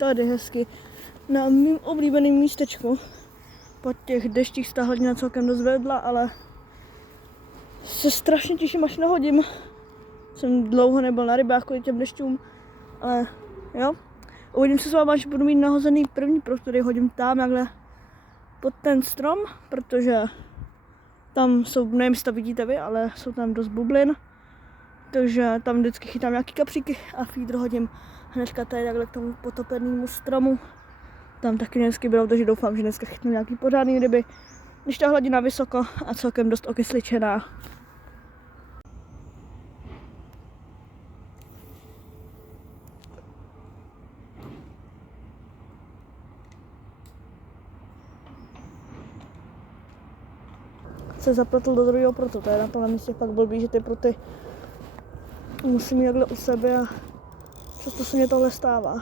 tady hezky na mým oblíbeném místečku. Po těch deštích se ta hladina celkem dost vedla, ale se strašně těším, až nahodím. Jsem dlouho nebyl na rybách kvůli těm dešťům, ale jo. Uvidím se s vámi, až budu mít nahozený první proud, který hodím tam takhle pod ten strom, protože tam jsou, nevím, jestli to vidíte vy, ale jsou tam dost bublin. Takže tam vždycky chytám nějaký kapříky a feeder hodím hnedka tady takhle k tomu potopenému stromu. Tam taky dnesky bylo, takže doufám, že dneska chytnu nějaký pořádný ryby. Když ta hladina vysoko a celkem dost okysličená. Se zapletl do druhého prutu, to je na tom místě fakt blbý, že ty pruty musím mít takhle u sebe a často se mě tohle stává.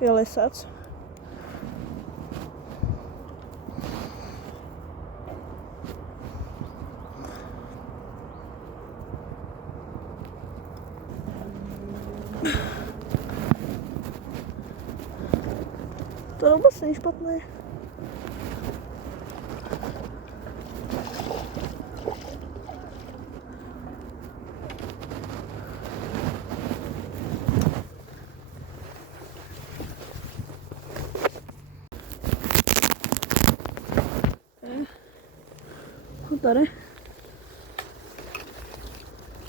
Je lisac. To vůbec není špatné. Tady.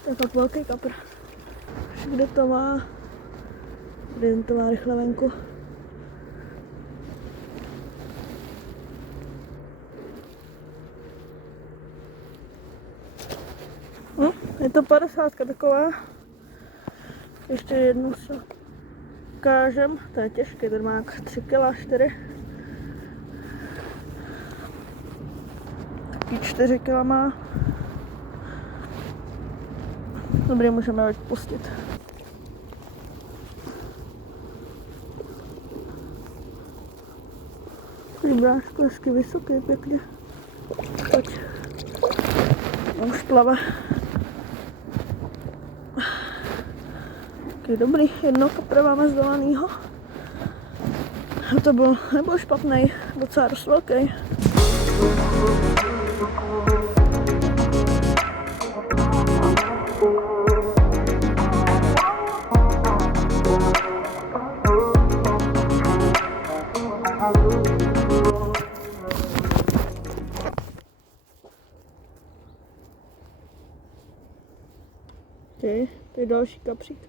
To je fakt velký kapr. Kde to má? Kde to má rychle venku? No, je to 50 taková. Ještě jednu se ukážem. To je těžký, ten má 3 kg, 4. Taky 4 kg má. Dobrý, můžeme ho pustit. Takový bráško, hezky vysoký, pěkně. Pojď. Už plave. Taky dobrý, jedno kapra máme zdolanýho. To byl, nebyl špatný, docela dost velký. To je další kapřík.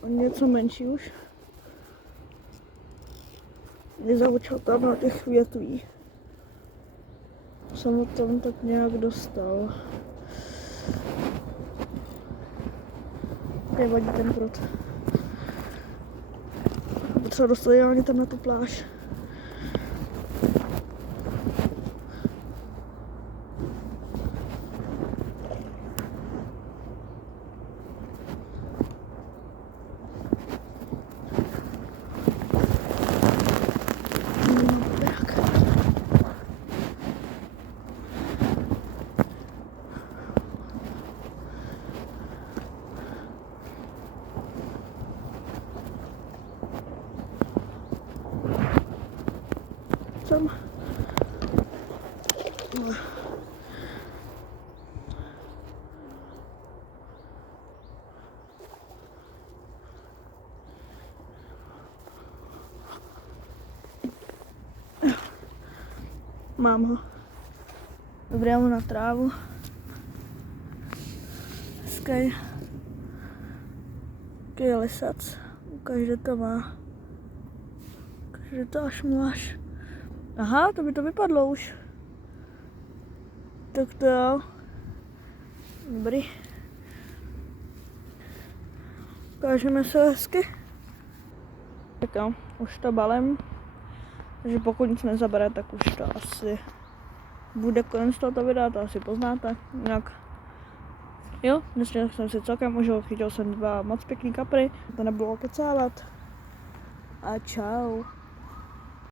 On něco menší už. Nezavučal tam na těch větví. Jsem ho tam tak nějak dostal. Nevadí ten prut. Potřeba dostat ideálně tam na tu pláž. Tam. Mám ho. Dobrý, já mu na trávu. Hezký. Hezký lisac. Ukaž, kde to má. Ukaž, kde to až máš. Aha, to by to vypadlo už. Tak to jo. Dobrý. Ukážeme se hezky. Tak jo, už to balem. Takže pokud nic nezabere, tak už to asi bude konec tohoto videa, to asi poznáte. Jinak jo, dnes jsem si celkem užil, chytil jsem 2 moc pěkný kapry, to nebylo kecávat. A čau.